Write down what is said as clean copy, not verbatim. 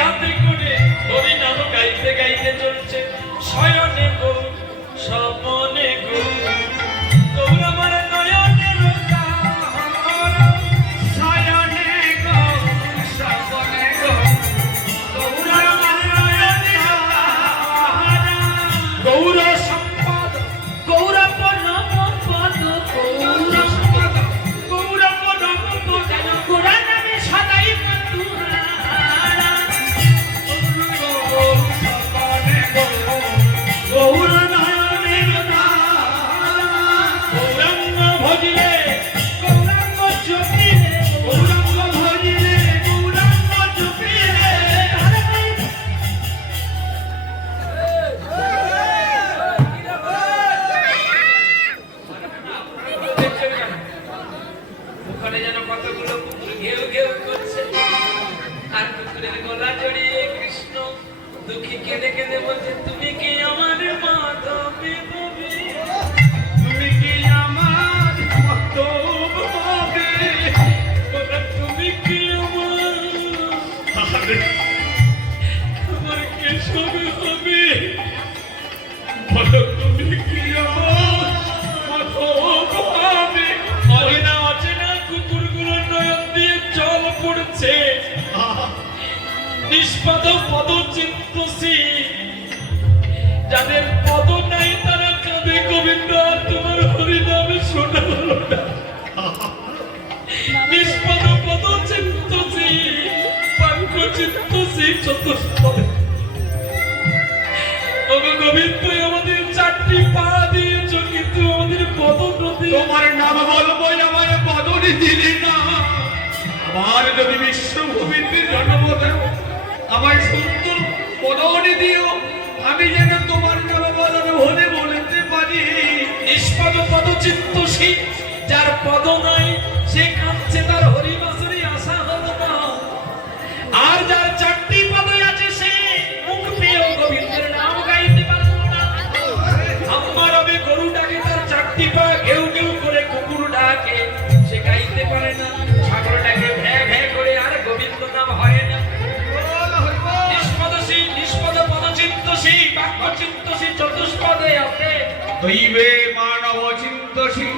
হাতে করে হরি নাম গাইতে গাইতে চলছে শয়নে গো স্বপনে গো তোর আমার নয়নের শয়নে গো স্বপনে গো তোর আমার নয়নের গৌর সম্পদ গৌরব নম পদ গৌর সম্পদ গৌরব নম পদ গোরা নামে সদাই কেঁদে কেঁদে বলছে তুমি কি আমার মাধবী ববি তুমি কি আমার মাধবী তুমি কি আমার কেশব হবে বলো তুমি কি আমার মাধবী অচেনা অচেনা কুকুরগুলোর নয়ন দিয়ে জল পড়ছে নিষ্পাদ পদ চিত্তসী যাদের পদ নাই তারা কাঁদে গোবিন্দ তোমার হরিনামে শোনা হলো না নিষ্পাদ পদ চিত্তসী পাঙ্ক চিত্তসী চতুষ্পদে ওগো গোবিন্দ আমাদের চারটি পা দিয়েছ কিন্তু আমাদের পদ প্রতি তোমার নাম বলবো আমার পদনি দিলি না আমার যদি বিশ্বভূমিতে জন্ম দেও আমার সুন্দর পদনি দিও আমি যেন তোমার নাম বলার হলে বলতে পারি নিষ্পদ পদ চিত্তসী যার পদ নাই সে কাঁদছে তার হরিবাসরি আশা হলো না আর যার চারটি পদ আছে সে মুখ পেয়ে গোবিন্দের নাম গাইতে পারলো না আমার হবে গরু ডাকে তার চারটি পা ঘেউ ঘেউ করে কুকুর ডাকে সে গাইতে পারে না ছাগল ডাকে ভ্যা ভ্যা করে আর গোবিন্দ নাম হয় না নিষ্পদ পদ চিত্তসী বাক্য চিত্তসী চতুষ্পদে আছে দৈবে মানব চিন্তসী